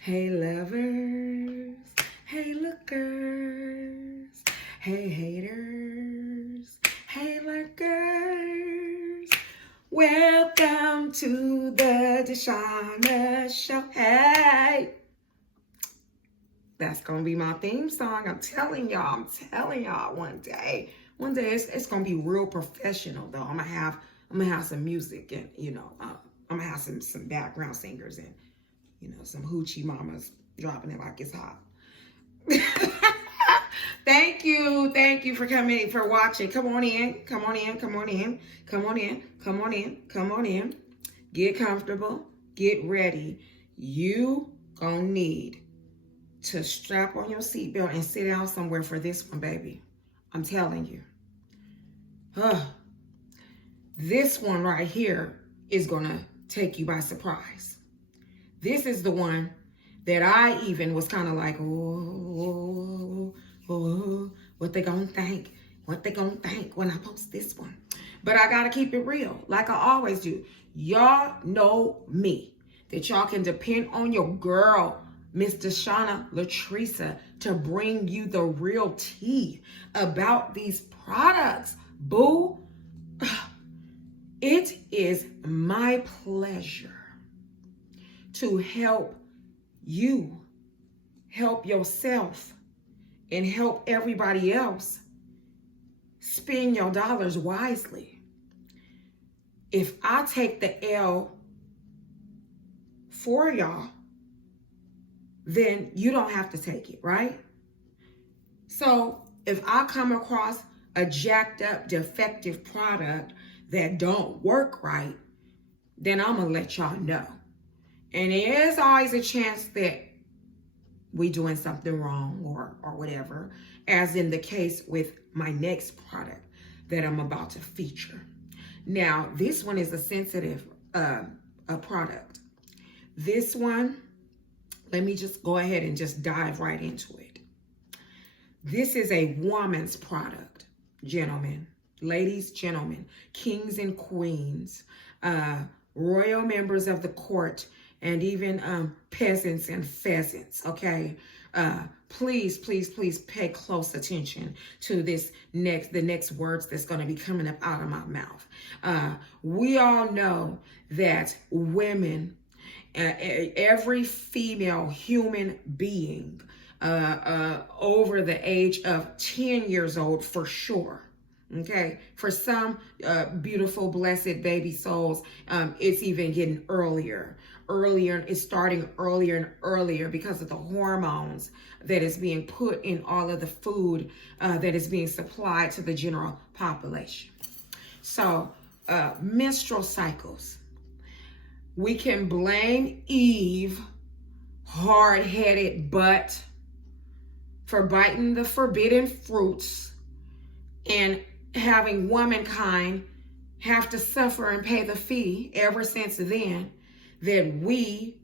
Hey lovers, hey lookers, hey haters, hey lurkers. Welcome to the Deshauna Show. Hey, that's gonna be my theme song. I'm telling y'all. One day it's gonna be real professional though. I'm gonna have some music and I'm gonna have some background singers and some hoochie mamas dropping it like it's hot. Thank you for coming, for watching. Come on in. Get comfortable, get ready. You gonna need to strap on your seatbelt and sit down somewhere for this one, baby. I'm telling you. This one right here is gonna take you by surprise. This is the one that I even was kind of like, oh, what they gonna think? What they gonna think when I post this one? But I gotta keep it real, like I always do. Y'all know me, that y'all can depend on your girl, Miss Deshauna Latresa, to bring you the real tea about these products. Boo, it is my pleasure to help you, help yourself, and help everybody else spend your dollars wisely. If I take the L for y'all, then you don't have to take it, right? So if I come across a jacked up, defective product that don't work right, then I'm gonna let y'all know. And there's always a chance that we doing something wrong or whatever, as in the case with my next product that I'm about to feature. Now, this one is a sensitive product. This one, let me just go ahead and just dive right into it. This is a woman's product, gentlemen, ladies, gentlemen, kings and queens, royal members of the court, and even peasants and pheasants, okay? Please pay close attention to the next words that's gonna be coming up out of my mouth. We all know that women, every female human being over the age of 10 years old for sure, okay? For some beautiful, blessed baby souls, it's even getting earlier. It's starting earlier and earlier because of the hormones that is being put in all of the food that is being supplied to the general population. So, menstrual cycles. We can blame Eve, hard-headed butt, for biting the forbidden fruits and having womankind have to suffer and pay the fee ever since then, that we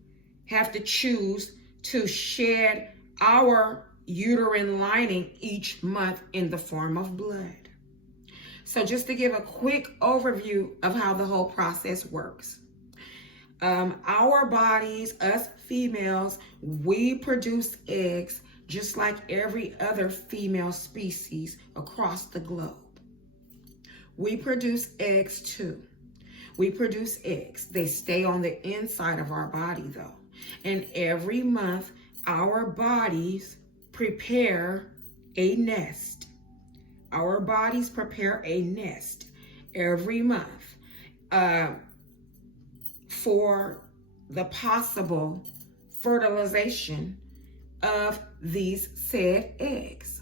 have to choose to shed our uterine lining each month in the form of blood. So just to give a quick overview of how the whole process works. Our bodies, us females, we produce eggs just like every other female species across the globe. We produce eggs too. We produce eggs. They stay on the inside of our body though. And every month, our bodies prepare a nest. Our bodies prepare a nest every month for the possible fertilization of these said eggs.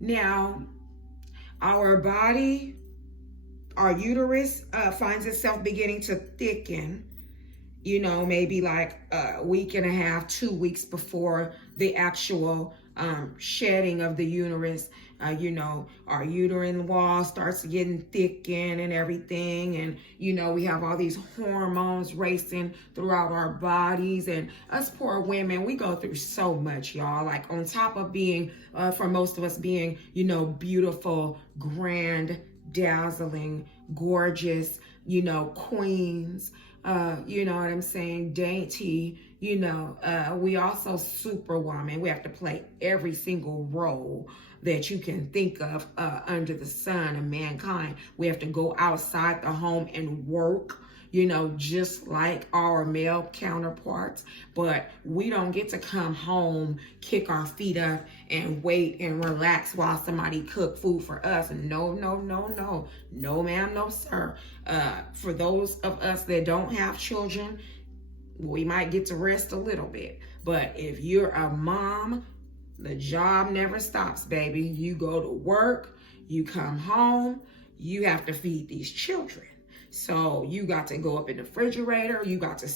Now, our body, our uterus finds itself beginning to thicken, maybe like a week and a half, 2 weeks before the actual shedding of the uterus. Our uterine wall starts getting thickened and everything. And, we have all these hormones racing throughout our bodies. And us poor women, we go through so much, y'all. Like on top of being, for most of us being, beautiful, grand, dazzling, gorgeous, queens, you know what I'm saying, dainty, we also superwoman. We have to play every single role that you can think of under the sun of mankind. We have to go outside the home and work, just like our male counterparts, but we don't get to come home, kick our feet up, and wait and relax while somebody cook food for us. No, no, no, no. No, ma'am, no, sir. For those of us that don't have children, we might get to rest a little bit. But if you're a mom, the job never stops, baby. You go to work, you come home, you have to feed these children. So you got to go up in the refrigerator, you got to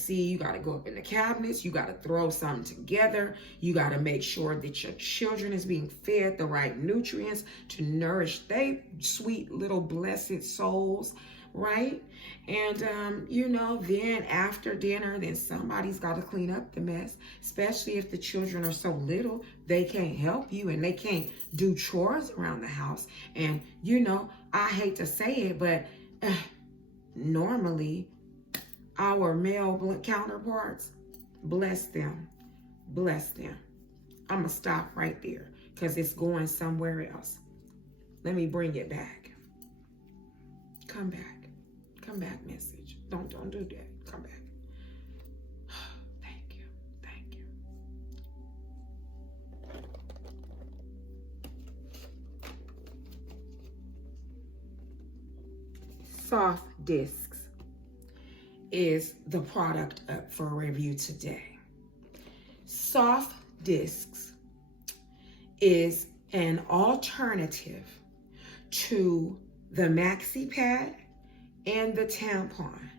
go up in the cabinets, you got to throw something together, you got to make sure that your children is being fed the right nutrients to nourish their sweet little blessed souls, right? And, then after dinner, then somebody's got to clean up the mess, especially if the children are so little, they can't help you and they can't do chores around the house. And, I hate to say it, but normally our male counterparts, bless them. I'm gonna stop right there because it's going somewhere else. Let me bring it back. Come back message. Don't do that. Come back. Thank you. Softdisc is the product up for review today. Softdisc is an alternative to the maxi pad and the tampon.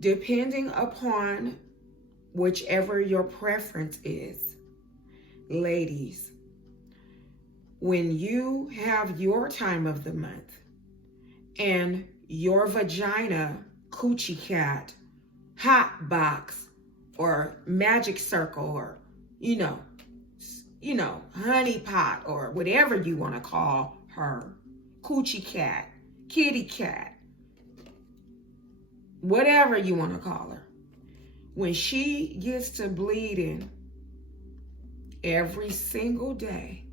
Depending upon whichever your preference is, ladies, when you have your time of the month and your vagina, coochie cat, hot box, or magic circle, or, honey pot, or whatever you want to call her, coochie cat, kitty cat, whatever you want to call her, when she gets to bleeding every single day,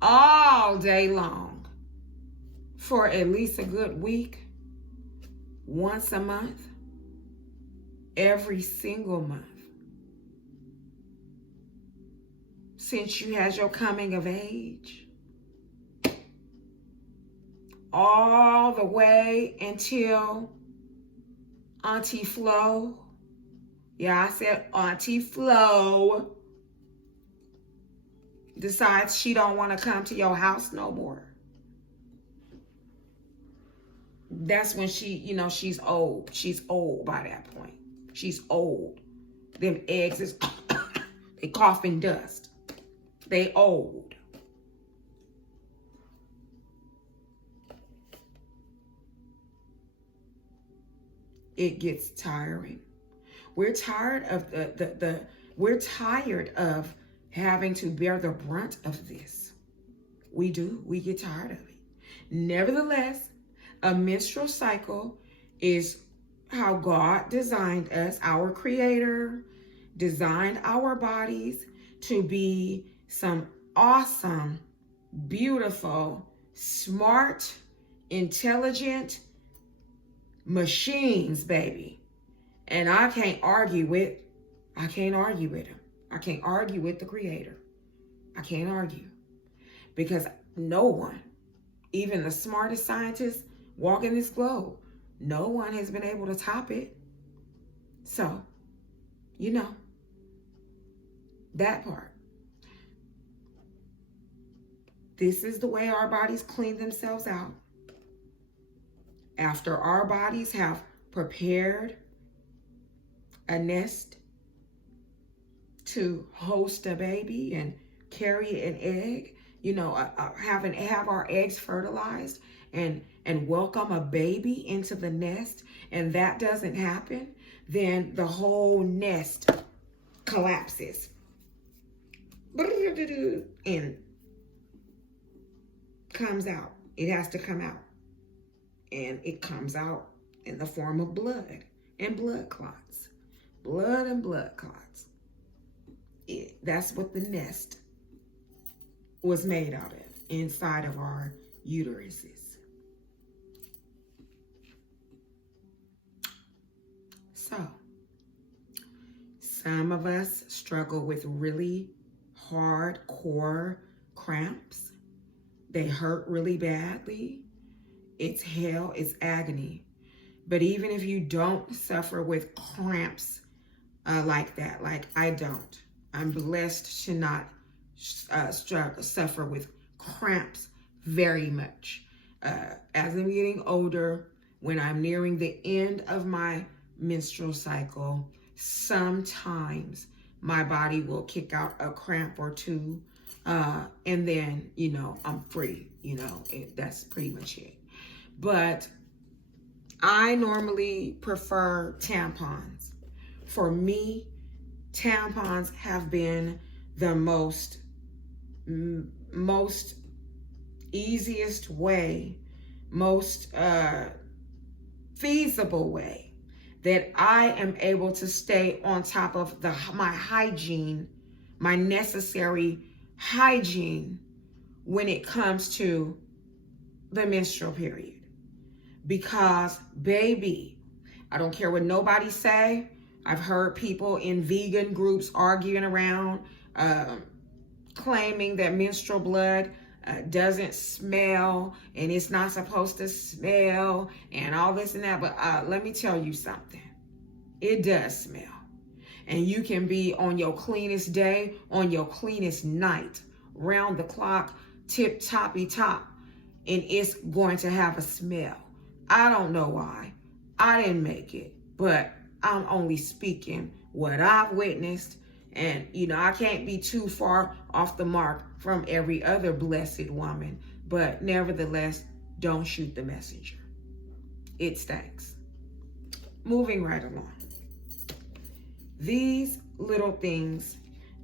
all day long, for at least a good week, once a month, every single month, since you had your coming of age, all the way until Auntie Flo, I said Auntie Flo, decides she don't want to come to your house no more. That's when she's old. She's old by that point. She's old. Them eggs is, they coughing dust. They old. It gets tiring. We're tired of we're tired of having to bear the brunt of this. We do. We get tired of it. Nevertheless, a menstrual cycle is how God designed us. Our Creator designed our bodies to be some awesome, beautiful, smart, intelligent machines, baby. And I can't argue with him. I can't argue with the Creator. I can't argue. Because no one, even the smartest scientists walking this globe, no one has been able to top it. So, that part. This is the way our bodies clean themselves out. After our bodies have prepared a nest to host a baby and carry an egg, have our eggs fertilized and welcome a baby into the nest, and that doesn't happen, then the whole nest collapses. And comes out. It has to come out. And it comes out in the form of blood and blood clots. Blood and blood clots. That's what the nest was made out of inside of our uteruses. So, some of us struggle with really hardcore cramps. They hurt really badly. It's hell, it's agony. But even if you don't suffer with cramps like that, like I don't, I'm blessed to not suffer with cramps very much. As I'm getting older, when I'm nearing the end of my menstrual cycle, sometimes my body will kick out a cramp or two, and then, you know, I'm free. You know, that's pretty much it. But I normally prefer tampons. For me, tampons have been the most easiest way, most feasible way that I am able to stay on top of my hygiene, my necessary hygiene when it comes to the menstrual period. Because, baby, I don't care what nobody say. I've heard people in vegan groups arguing around, claiming that menstrual blood doesn't smell and it's not supposed to smell and all this and that. But let me tell you something. It does smell. And you can be on your cleanest day, on your cleanest night, round the clock, tip-toppy top, and it's going to have a smell. I don't know why. I didn't make it, but I'm only speaking what I've witnessed. And, you know, I can't be too far off the mark from every other blessed woman. But nevertheless, don't shoot the messenger. It stinks. Moving right along. These little things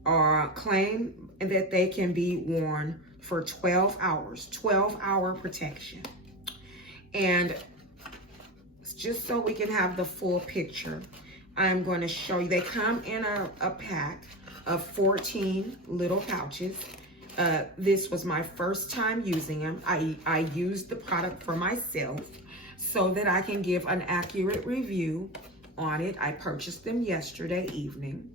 are claimed that they can be worn for 12 hours, 12-hour protection. And just so we can have the full picture, I'm going to show you. They come in a pack of 14 little pouches. This was my first time using them. I used the product for myself so that I can give an accurate review on it. I purchased them yesterday evening.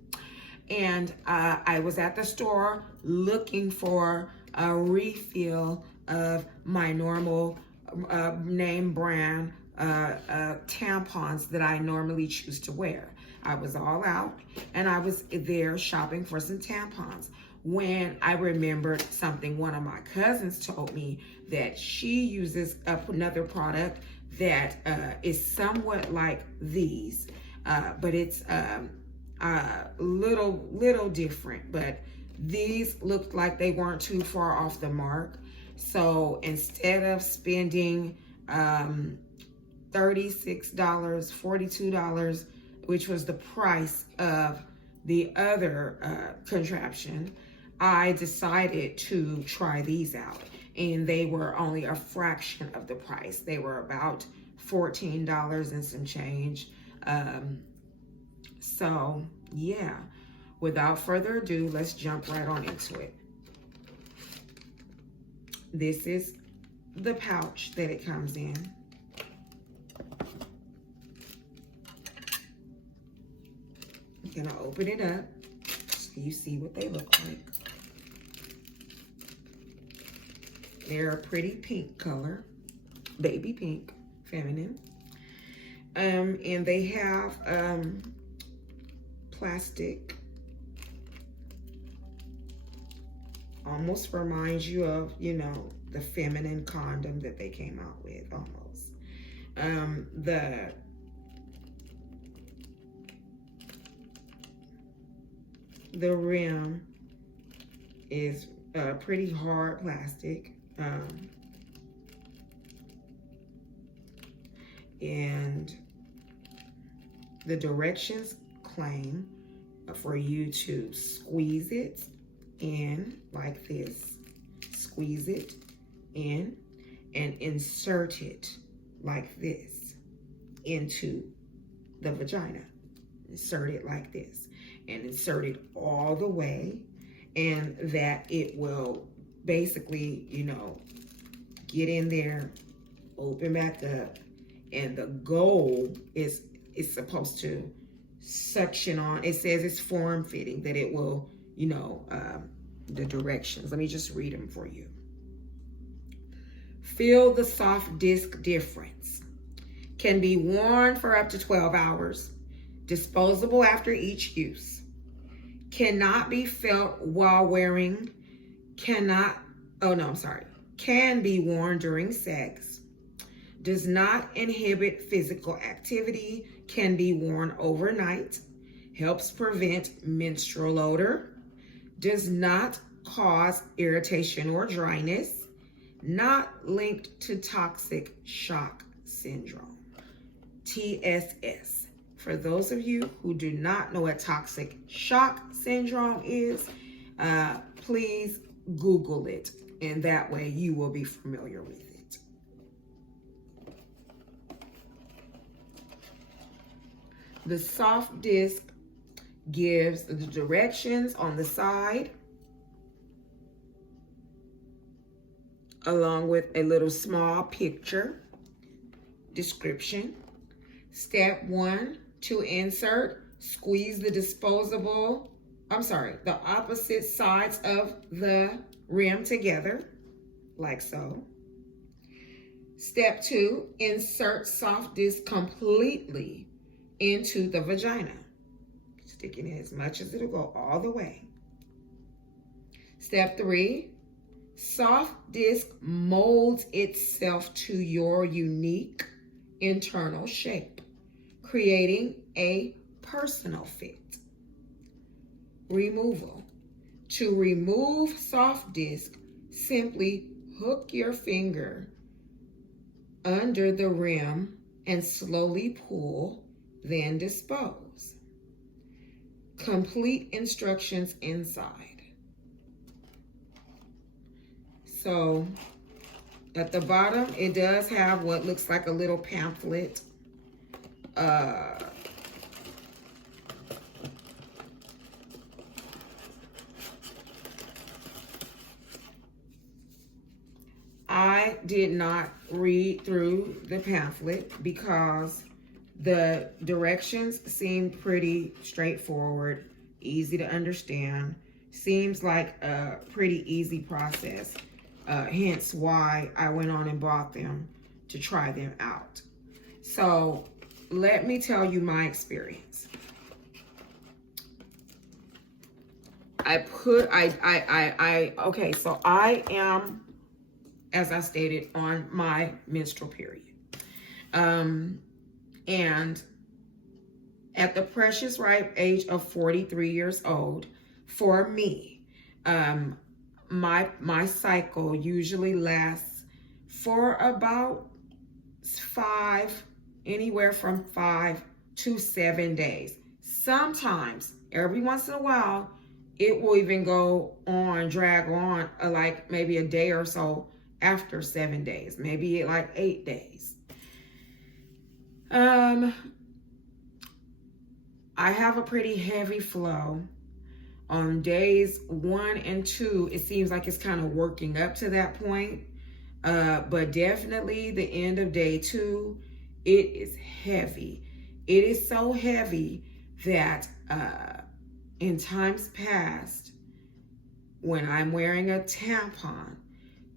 And I was at the store looking for a refill of my normal name brand tampons that I normally choose to wear. I was all out and I was there shopping for some tampons when I remembered something one of my cousins told me, that she uses another product that is somewhat like these, but it's little different. But these looked like they weren't too far off the mark. So instead of spending $36, $42, which was the price of the other contraption, I decided to try these out. And they were only a fraction of the price. They were about $14 and some change. So yeah, without further ado, let's jump right on into it. This is the pouch that it comes in. I'm gonna open it up so you see what they look like. They're a pretty pink color, baby pink, feminine. And they have plastic, almost reminds you of, you know, the feminine condom that they came out with, almost. The rim is pretty hard plastic. And the directions claim for you to squeeze it in like this. Squeeze it in and insert it like this into the vagina. Insert it like this and insert it all the way, and that it will basically, get in there, open back up, and the goal is it's supposed to suction on. It says it's form fitting, that it will, the directions. Let me just read them for you. Feel the soft disc difference. Can be worn for up to 12 hours. Disposable after each use. Cannot be felt while wearing. Can be worn during sex. Does not inhibit physical activity. Can be worn overnight. Helps prevent menstrual odor. Does not cause irritation or dryness. Not linked to toxic shock syndrome. TSS. For those of you who do not know what toxic shock syndrome is, please Google it, and that way you will be familiar with it. The soft disc gives the directions on the side, along with a little small picture description. Step 1, to insert, squeeze the the opposite sides of the rim together, like so. Step 2, insert soft disc completely into the vagina, sticking in as much as it'll go all the way. Step 3, soft disc molds itself to your unique internal shape, creating a personal fit. Removal. To remove soft disc, simply hook your finger under the rim and slowly pull, then dispose. Complete instructions inside. So at the bottom, it does have what looks like a little pamphlet. I did not read through the pamphlet because the directions seemed pretty straightforward, easy to understand. Seems like a pretty easy process. Hence why I went on and bought them to try them out. So let me tell you my experience. Okay, so I am, as I stated, on my menstrual period. And at the precious ripe age of 43 years old, for me, my cycle usually lasts for about anywhere from 5 to 7 days. Sometimes, every once in a while, it will even drag on like maybe a day or so after 7 days, maybe like 8 days. I have a pretty heavy flow. On days 1 and 2, it seems like it's kind of working up to that point. But definitely the end of day 2, it is heavy. It is so heavy that in times past, when I'm wearing a tampon,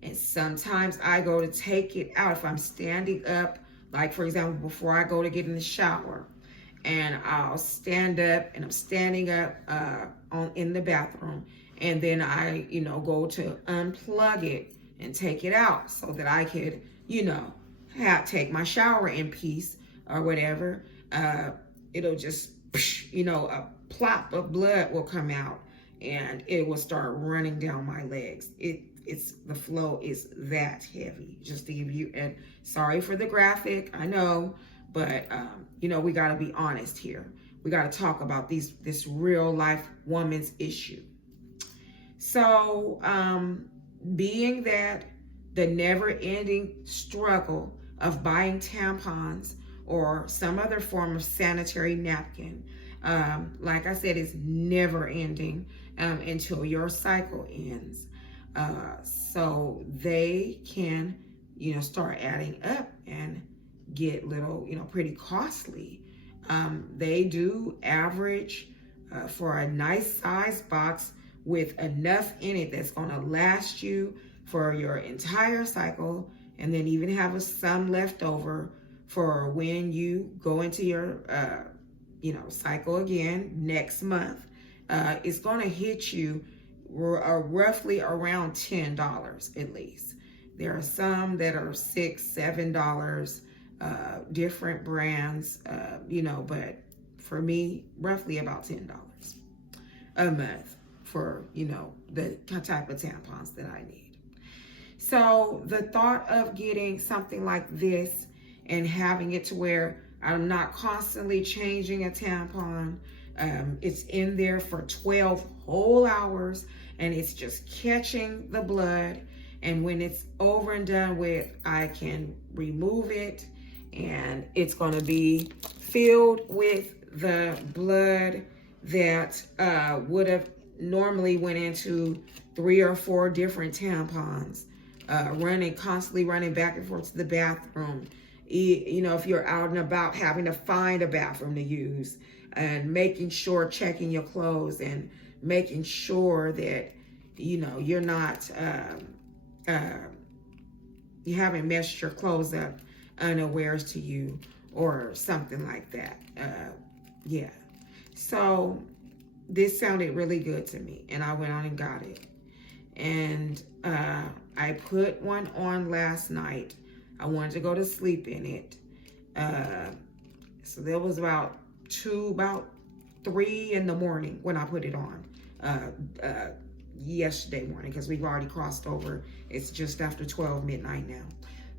and sometimes I go to take it out if I'm standing up, like for example, before I go to get in the shower, and I'll stand up, and I'm standing up in the bathroom, and then I, go to unplug it and take it out so that I could, take my shower in peace or whatever. It'll just, a plop of blood will come out, and it will start running down my legs. The flow is that heavy. Just to give you, and sorry for the graphic, I know, but we got to be honest here. We got to talk about this real life woman's issue. So being that the never-ending struggle of buying tampons or some other form of sanitary napkin, like I said, is never ending until your cycle ends. So they can, start adding up and get little, pretty costly. They do average for a nice size box with enough in it that's going to last you for your entire cycle, and then even have some left over for when you go into your cycle again next month. It's going to hit you roughly around $10 at least. There are some that are $6, $7, different brands, but for me, roughly about $10 a month for, the type of tampons that I need. So the thought of getting something like this and having it to where I'm not constantly changing a tampon, it's in there for 12 whole hours and it's just catching the blood. And when it's over and done with, I can remove it and it's going to be filled with the blood that would have normally went into 3 or 4 different tampons, constantly running back and forth to the bathroom. If you're out and about, having to find a bathroom to use, and making sure, checking your clothes and making sure that, you're not, you haven't messed your clothes up unawares to you or something like that. Yeah. So this sounded really good to me and I went on and got it. And I put one on last night. I wanted to go to sleep in it. So there was about 3 in the morning when I put it on yesterday morning, because we've already crossed over. It's just after 12 midnight now.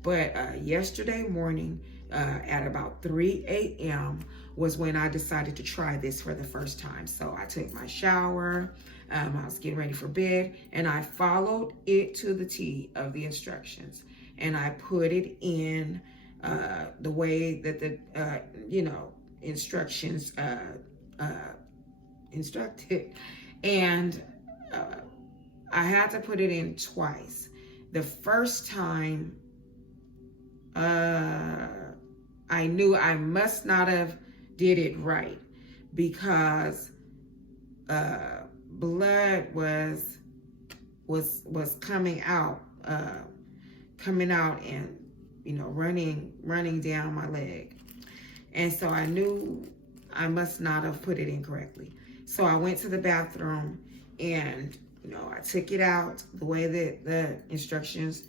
But yesterday morning at about 3 a.m. was when I decided to try this for the first time. So I took my shower, I was getting ready for bed, and I followed it to the T of the instructions. And I put it in the way that the, instructions instructed. And I had to put it in twice. The first time, I knew I must not have did it right, because blood was coming out and running down my leg. And so I knew I must not have put it in correctly. So I went to the bathroom and I took it out the way that the instructions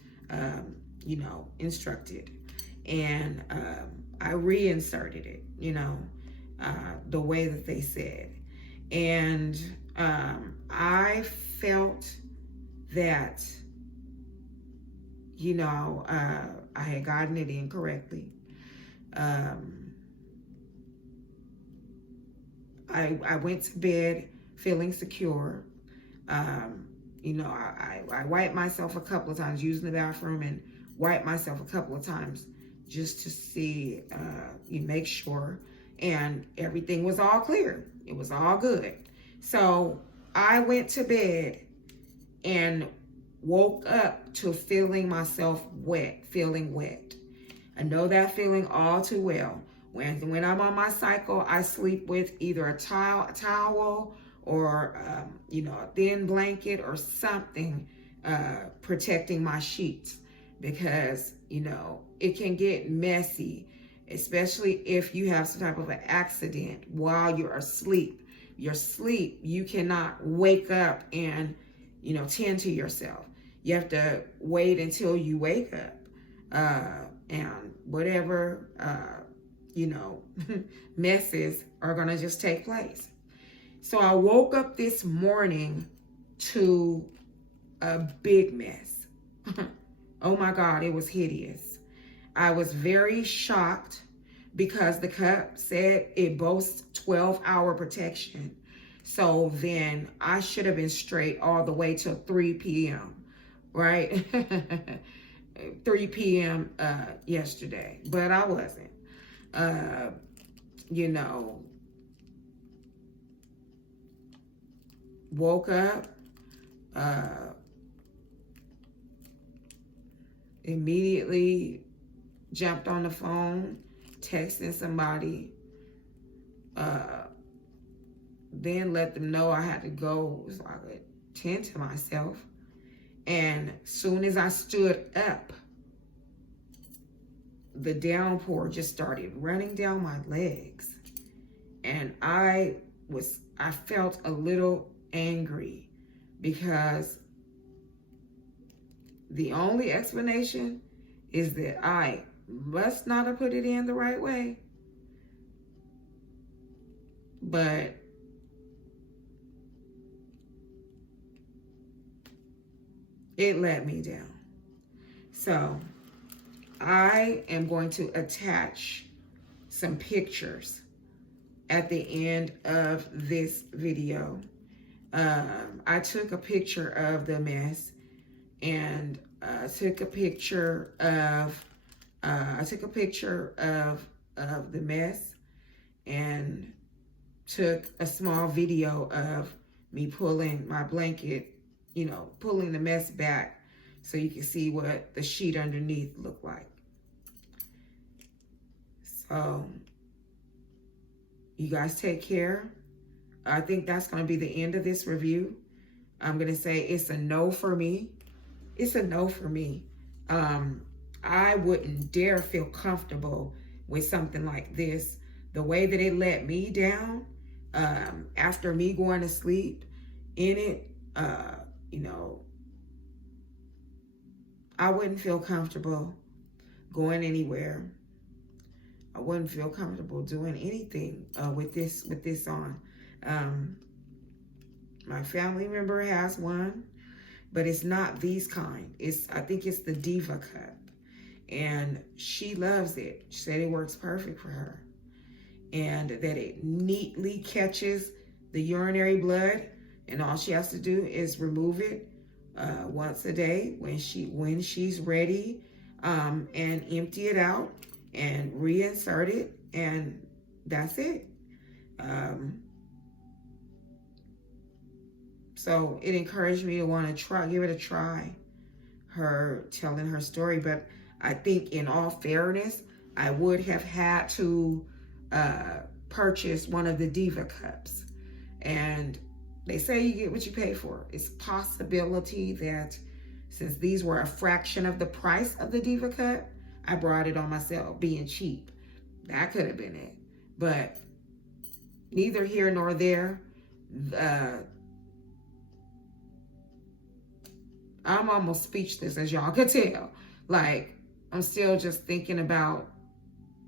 instructed, and I reinserted it the way that they said. And I felt that I had gotten it in correctly. I went to bed feeling secure. I wiped myself a couple of times using the bathroom, and wiped myself a couple of times just to see, make sure, and everything was all clear. It was all good. So I went to bed and woke up to feeling myself feeling wet. I know that feeling all too well. When I'm on my cycle, I sleep with either a towel or, a thin blanket or something protecting my sheets, because, it can get messy, especially if you have some type of an accident while you're asleep. Your sleep, you cannot wake up and, tend to yourself. You have to wait until you wake up, and whatever, messes are going to just take place. So I woke up this morning to a big mess. Oh my God, it was hideous. I was very shocked because the cup said it boasts 12-hour protection. So then I should have been straight all the way till 3 p.m., right? 3 p.m. Yesterday, but I wasn't. You know, woke up, immediately jumped on the phone, texting somebody, then let them know I had to go. It was like a 10 to myself. And soon as I stood up, the downpour just started running down my legs. And I felt a little angry because the only explanation is that I must not have put it in the right way. But it let me down. So I am going to attach some pictures at the end of this video. I took a picture of the mess, and took a picture of the mess, and took a small video of me pulling my blanket, pulling the mess back so you can see what the sheet underneath looked like. So you guys take care. I think that's going to be the end of this review. I'm going to say it's a no for me. It's a no for me. I wouldn't dare feel comfortable with something like this. The way that it let me down, after me going to sleep in it, I wouldn't feel comfortable going anywhere. I wouldn't feel comfortable doing anything with this on. My family member has one, but it's not these kind. I think it's the Diva cup, and she loves it. She said it works perfect for her, and that it neatly catches the urinary blood, and all she has to do is remove it once a day when she's ready, and empty it out and reinsert it, and that's it. So it encouraged me to want to give it a try, her telling her story. But I think in all fairness, I would have had to purchase one of the Diva cups. And they say you get what you pay for. It's a possibility that since these were a fraction of the price of the Diva cup, I brought it on myself, being cheap. That could have been it. But neither here nor there. I'm almost speechless, as y'all could tell. Like, I'm still just thinking about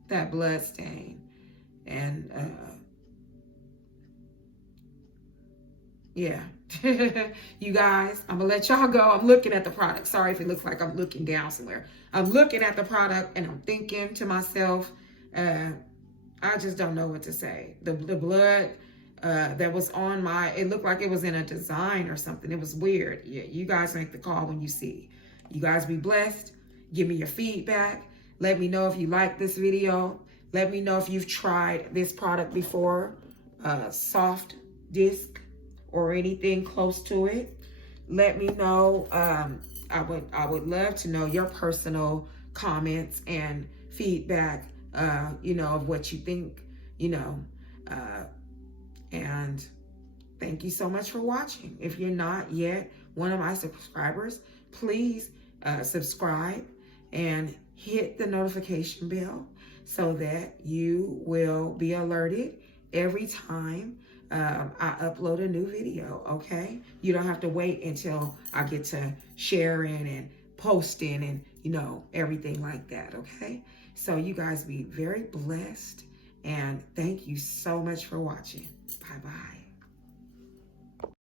that blood stain. And, yeah. You guys, I'm going to let y'all go. I'm looking at the product. Sorry if it looks like I'm looking down somewhere. I'm looking at the product, and I'm thinking to myself, I just don't know what to say. The blood that was on it looked like it was in a design or something. It was weird. Yeah, you guys make the call when you see. You guys be blessed. Give me your feedback. Let me know if you like this video. Let me know if you've tried this product before, Softdisc or anything close to it. Let me know. I would love to know your personal comments and feedback, of what you think, and thank you so much for watching. If you're not yet one of my subscribers, please subscribe and hit the notification bell so that you will be alerted every time I upload a new video, okay? You don't have to wait until I get to sharing and posting and, everything like that, okay? So you guys be very blessed, and thank you so much for watching. Bye-bye.